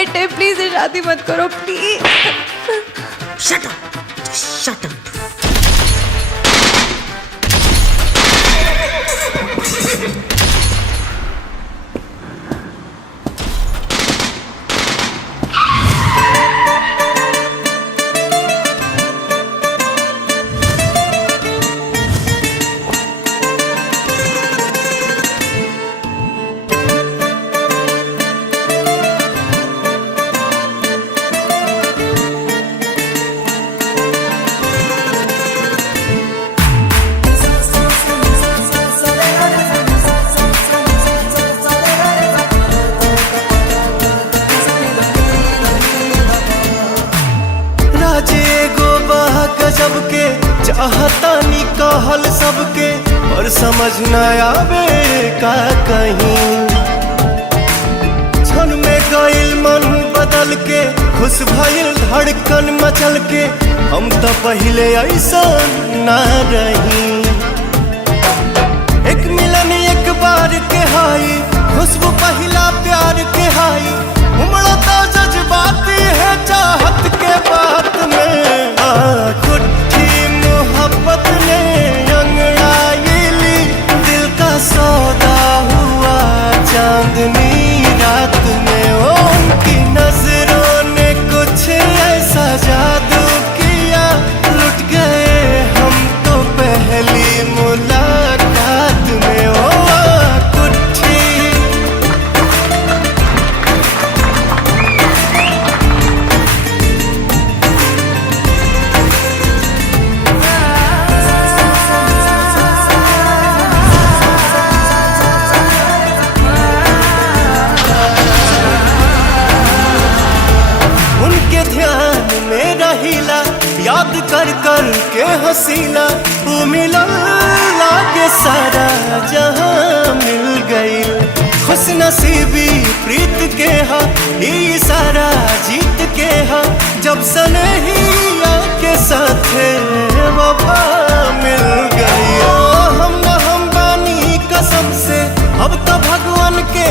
Debt है, please शादी मत करो please. Shut up, shut up. सबके चाहता नी कहल सबके और समझ न आवे का कहीं। क्षण में गइल मन बदल के, खुश भइल धड़कन मचल के, हम तो पहले ऐसा ना रही। एक मिलन एक बार के हाई, खुशबू पहला प्यार के हाई, उमड़ा तो जज्बाती है चाहत के बात में। कुट्ठी मोहब्बत ने अंगड़ाई ली, दिल का सौदा हुआ चांदनी रात में। उनकी नजरों ने कुछ ऐसा जादू किया, लुट गए हम तो पहली मुलाकात में। ओ कुट्ठी याद कर कर के हसीला, वो मिलन लागे सारा जहां मिल गई। खुश नसीबी प्रीत के हा, ई सारा जीत के हा, जब सनहिया के साथ वफा मिल गई। ओ हम बानी कसम से अब तो भगवान के